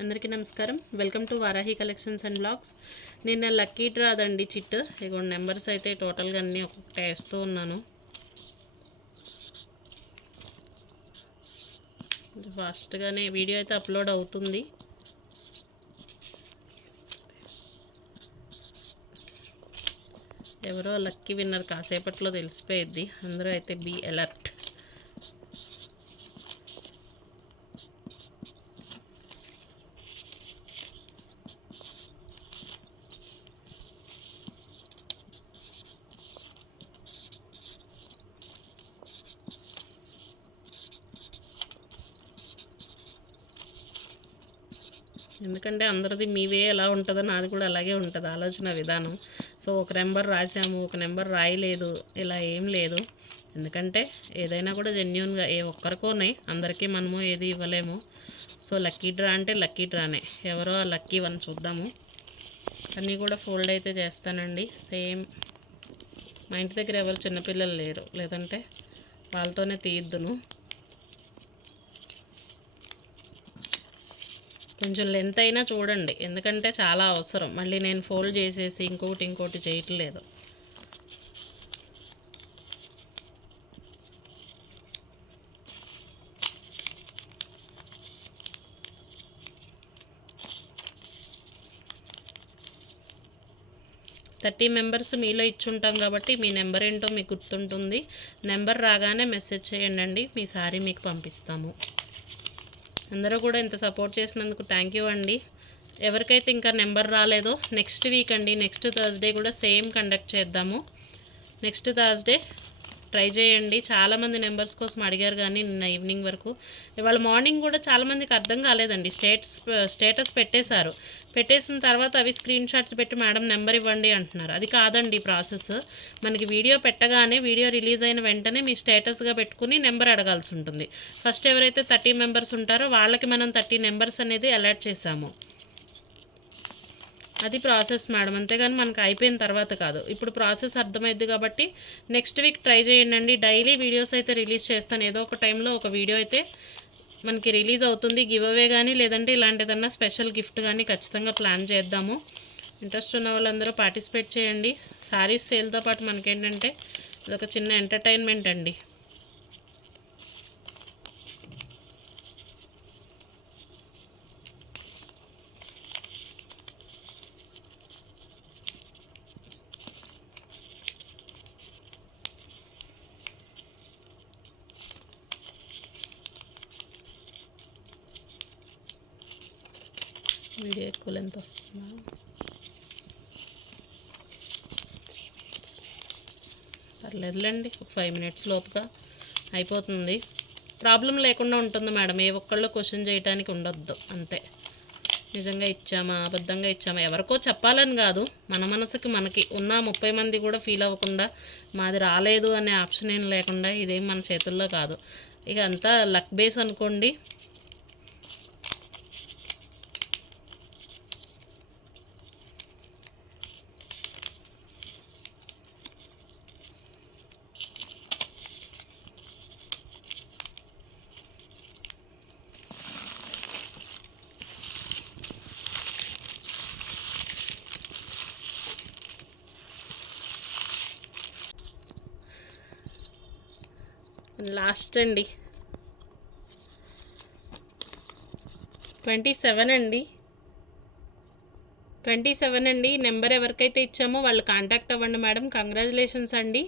అందరికీ నమస్కారం. Welcome to Varahi collections and blogs. నిన్న లక్కీ డ్రాదండి చిట్. ఇగో నెంబర్స్ అయితే టోటల్గా అన్నీ ఒక్కొక్కటి వేస్తూ ఉన్నాను. ఫాస్ట్గానే వీడియో అయితే అప్లోడ్ అవుతుంది. ఎవరో లక్కీ విన్నర్ కాసేపట్లో తెలిసిపోయిద్ది. అందరూ అయితే బీ అలర్ట్. ఎందుకంటే అందరిది మీవే ఎలా ఉంటుందో నాది కూడా అలాగే ఉంటుంది ఆలోచన విధానం. సో ఒక నెంబర్ రాసాము, ఒక నెంబర్ రాయలేదు, ఇలా ఏం లేదు. ఎందుకంటే ఏదైనా కూడా జెన్యున్గా ఏ ఒక్కరికోనే, అందరికీ మనము ఏది ఇవ్వలేము. సో లక్కీ డ్రా అంటే లక్కీ డ్రానే. ఎవరో ఆ లక్కీ వన్ చూద్దాము. అన్నీ కూడా ఫోల్డ్ అయితే చేస్తానండి. సేమ్ మా ఇంటి దగ్గర ఎవరు చిన్నపిల్లలు లేరు, లేదంటే వాళ్ళతోనే తీద్దును. కొంచెం లెంత్ అయినా చూడండి, ఎందుకంటే చాలా అవసరం. మళ్ళీ నేను ఫోల్డ్ చేసేసి ఇంకోటి చేయట్లేదు. థర్టీ మెంబర్స్ మీలో ఇచ్చుంటాం కాబట్టి మీ నెంబర్ ఏంటో మీకు గుర్తుంటుంది. నెంబర్ రాగానే మెసేజ్ చేయండి, మీ సారీ మీకు పంపిస్తాము. అందరూ కూడా ఇంత సపోర్ట్ చేసినందుకు థ్యాంక్ యూ అండి. ఎవరికైతే ఇంకా నెంబర్ రాలేదో నెక్స్ట్ వీక్ అండి, నెక్స్ట్ థర్స్డే కూడా సేమ్ కండక్ట్ చేద్దాము. నెక్స్ట్ థర్స్డే ట్రై చేయండి. చాలామంది నెంబర్స్ కోసం అడిగారు, కానీ నిన్న ఈవినింగ్ వరకు, ఇవాళ మార్నింగ్ కూడా చాలామందికి అర్థం కాలేదండి. స్టేటస్ పెట్టేసిన తర్వాత అవి స్క్రీన్ షాట్స్ పెట్టి మేడం నెంబర్ ఇవ్వండి అంటున్నారు. అది కాదండి ప్రాసెస్. మనకి వీడియో పెట్టగానే, వీడియో రిలీజ్ అయిన వెంటనే మీ స్టేటస్గా పెట్టుకుని నెంబర్ అడగాల్సి ఉంటుంది. ఫస్ట్ ఎవరైతే 30 మెంబర్స్ ఉంటారో వాళ్ళకి మనం 30 నెంబర్స్ అనేది అలర్ట్ చేసాము. అది ప్రాసెస్ మేడం, అంతేగాని మనకు అయిపోయిన తర్వాత కాదు. ఇప్పుడు ప్రాసెస్ అర్థమైంది కాబట్టి నెక్స్ట్ వీక్ ట్రై చేయండి. డైలీ వీడియోస్ అయితే రిలీజ్ చేస్తాను. ఏదో ఒక టైంలో ఒక వీడియో అయితే మనకి రిలీజ్ అవుతుంది. గివ్ అవే కానీ, లేదంటే ఇలాంటిదన్నా స్పెషల్ గిఫ్ట్ కానీ ఖచ్చితంగా ప్లాన్ చేద్దాము. ఇంట్రెస్ట్ ఉన్న వాళ్ళందరూ పార్టిసిపేట్ చేయండి. శారీస్ సేల్తో పాటు మనకేంటంటే ఇదొక చిన్న ఎంటర్టైన్మెంట్ అండి. వీడియో ఎక్కువ లెంత్ వస్తుందా? పర్లేదులేండి, ఒక 5 మినిట్స్ లోపుగా అయిపోతుంది. ప్రాబ్లం లేకుండా ఉంటుంది మేడం. ఏ ఒక్కళ్ళు క్వశ్చన్ చేయడానికి ఉండొద్దు, అంతే. నిజంగా ఇచ్చామా, అబద్ధంగా ఇచ్చామా, ఎవరికో చెప్పాలని కాదు, మన మనసుకి మనకి ఉన్న 30 మంది కూడా ఫీల్ అవ్వకుండా, మాది రాలేదు అనే ఆప్షన్ ఏం లేకుండా, ఇదేం మన చేతుల్లో కాదు. ఇక అంతా లక్ బేస్ అనుకోండి. లాస్ట్ అండి 27 అండి. 27 అండి. నెంబర్ ఎవరికైతే ఇచ్చామో వాళ్ళు కాంటాక్ట్ అవ్వండి మేడం. కంగ్రాచులేషన్స్ అండి.